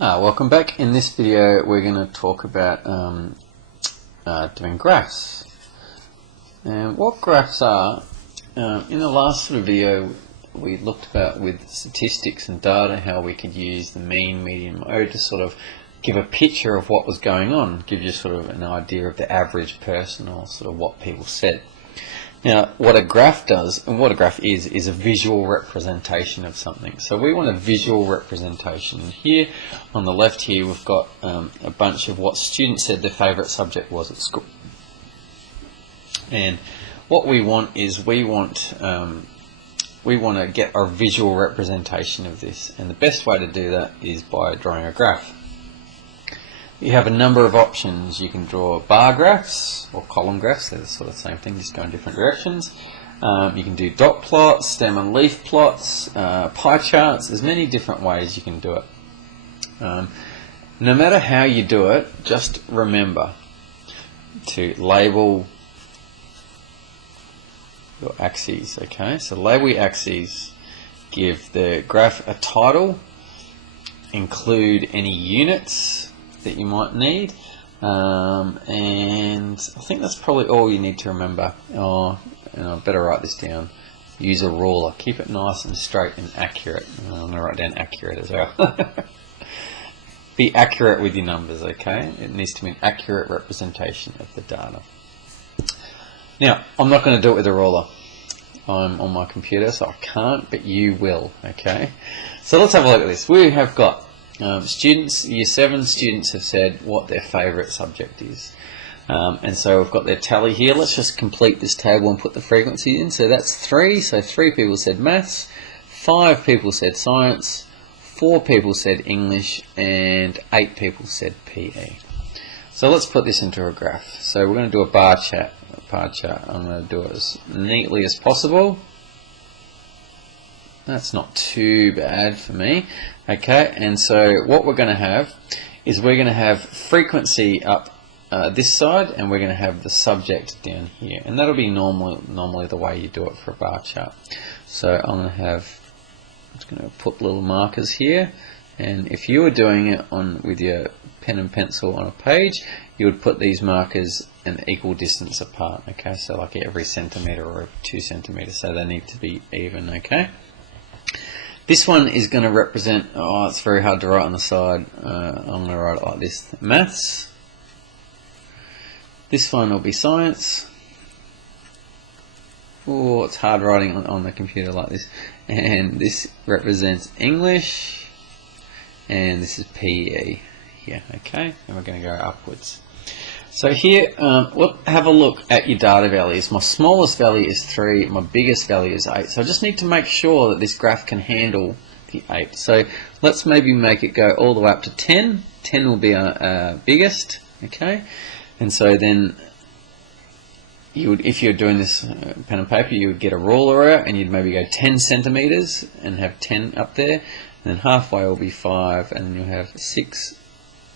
Welcome back. In this video we're going to talk about doing graphs. And what graphs are, in the last sort of video we looked about with statistics and data how we could use the mean, median, mode to sort of give a picture of what was going on, give you sort of an idea of the average person or sort of what people said. Now, what a graph does, and what a graph is a visual representation of something. So we want a visual representation. And here, on the left here, we've got a bunch of what students said their favourite subject was at school. And what we want is we want to get a visual representation of this. And the best way to do that is by drawing a graph. You have a number of options. You can draw bar graphs or column graphs. They're sort of the same thing, just go in different directions. You can do dot plots, stem and leaf plots, pie charts. There's many different ways you can do it. No matter how you do it, just remember to label your axes. Okay, so label your axes, give the graph a title, include any units that you might need, and I think that's probably all you need to remember. And I better write this down. Use a ruler. Keep it nice and straight and accurate. I'm going to write down accurate as well. Be accurate with your numbers, okay? It needs to be an accurate representation of the data. Now, I'm not going to do it with a ruler. I'm on my computer, so I can't, but you will, okay? So let's have a look at this. We have got students, year 7 students have said what their favourite subject is. And so we've got their tally here. Let's just complete this table and put the frequency in. So that's 3. So 3 people said maths, 5 people said science, 4 people said English, and 8 people said PE. So let's put this into a graph. So we're going to do a bar chart. I'm going to do it as neatly as possible. That's not too bad for me. Okay, and so what we're going to have is we're going to have frequency up this side, and we're going to have the subject down here, and that'll be normally the way you do it for a bar chart. So I'm just going to put little markers here, and if you were doing it with your pen and pencil on a page, you would put these markers an equal distance apart. Okay, so like every centimetre or every 2 centimetres, so they need to be even. Okay. This one is going to represent, it's very hard to write on the side. I'm going to write it like this, maths. This one will be science. Oh, it's hard writing on the computer like this. And this represents English. And this is PE here, okay? And we're going to go upwards. So here, have a look at your data values. My smallest value is 3, my biggest value is 8. So I just need to make sure that this graph can handle the 8. So let's maybe make it go all the way up to 10. 10 will be our biggest, okay? And so then, if you're doing this pen and paper, you would get a ruler out and you'd maybe go 10 centimetres and have 10 up there. And then halfway will be 5, and then you'll have 6,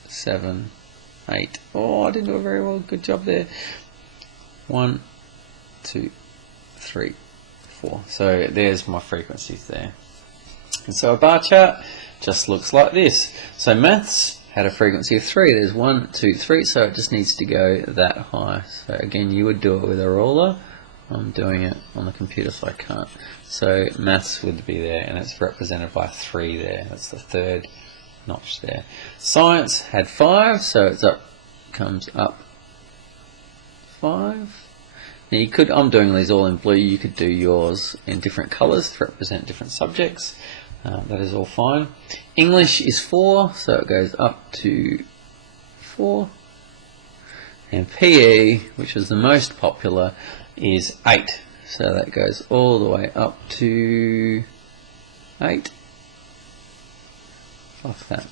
7, 8. Oh, I didn't do it very well. Good job there. 1, 2, 3, 4. So there's my frequencies there. And so a bar chart just looks like this. So maths had a frequency of 3. There's 1, 2, 3. So it just needs to go that high. So again, you would do it with a ruler. I'm doing it on the computer, so I can't. So maths would be there, and it's represented by 3 there. That's the third notch there. Science had 5, so it's comes up 5. Now you could, I'm doing these all in blue, you could do yours in different colours to represent different subjects. That is all fine. English is 4, so it goes up to 4. And PE, which is the most popular, is 8. So that goes all the way up to 8. Like that.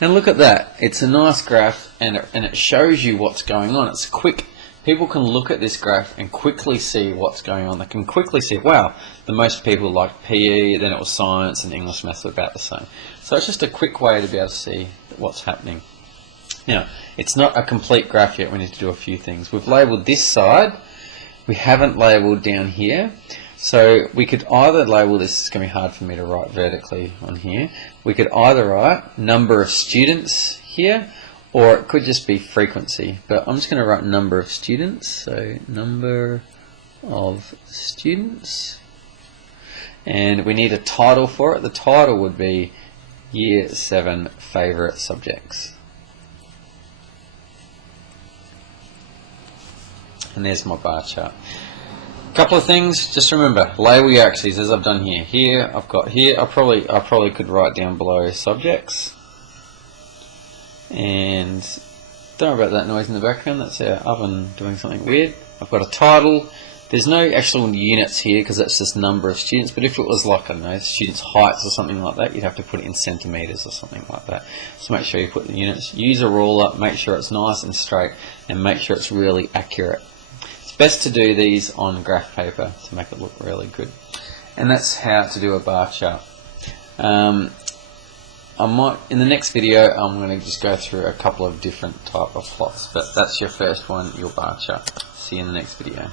And look at that. It's a nice graph, and it shows you what's going on. It's quick. People can look at this graph and quickly see what's going on. They can quickly see, wow, the most people liked PE, then it was science, and English maths were about the same. So it's just a quick way to be able to see what's happening. Now, it's not a complete graph yet. We need to do a few things. We've labelled this side. We haven't labelled down here. So we could either label this, it's going to be hard for me to write vertically on here, we could either write number of students here, or it could just be frequency, but I'm just going to write number of students, so number of students, and we need a title for it. The title would be Year 7 Favourite Subjects. And there's my bar chart. Couple of things, just remember, label your axes as I've done here. Here, I've got here, I probably could write down below subjects. And don't worry about that noise in the background, that's our oven doing something weird. I've got a title. There's no actual units here because that's just number of students, but if it was like, I don't know, students' heights or something like that, you'd have to put it in centimetres or something like that. So make sure you put the units. Use a ruler, make sure it's nice and straight, and make sure it's really accurate. It's best to do these on graph paper to make it look really good. And that's how to do a bar chart. In the next video, I'm going to just go through a couple of different type of plots, but that's your first one, your bar chart. See you in the next video.